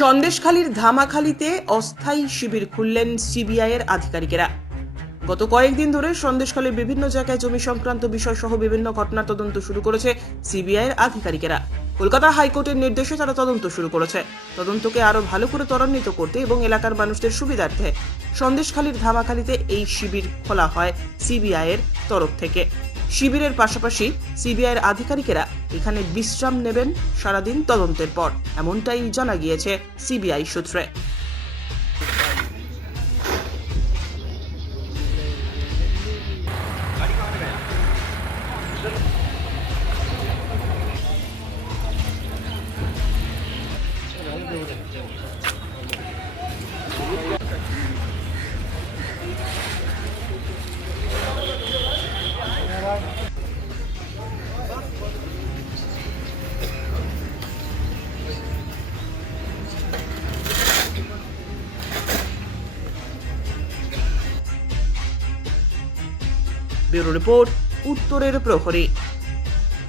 সন্দেশখালীর ধামাখালীতে অস্থায়ী শিবির খুললেন সিবিআইয়ের আধিকারিকেরা। গত কয়েকদিন ধরে সন্দেশখালীর বিভিন্ন জায়গায় জমি সংক্রান্ত বিষয় সহ বিভিন্ন ঘটনার তদন্ত শুরু করেছে সিবিআইয়ের আধিকারিকেরা। কলকাতা হাইকোর্টের নির্দেশে তারা তদন্ত শুরু করেছে। তদন্তকে আরো ভালো করে ত্বরান্বিত করতে এবং এলাকার মানুষদের সুবিধার্থে সন্দেশখালীর ধামাখালীতে এই শিবির খোলা হয় সিবিআইয়ের তরফ থেকে। শিবিরের পাশাপাশি সিবিআইয়ের আধিকারিকেরা এখানে বিশ্রাম নেবেন সারাদিন তদন্তের পর, এমনটাই জানা গিয়েছে সিবিআই সূত্রে। ব্যুরো রিপোর্ট, উত্তরের প্রহরী।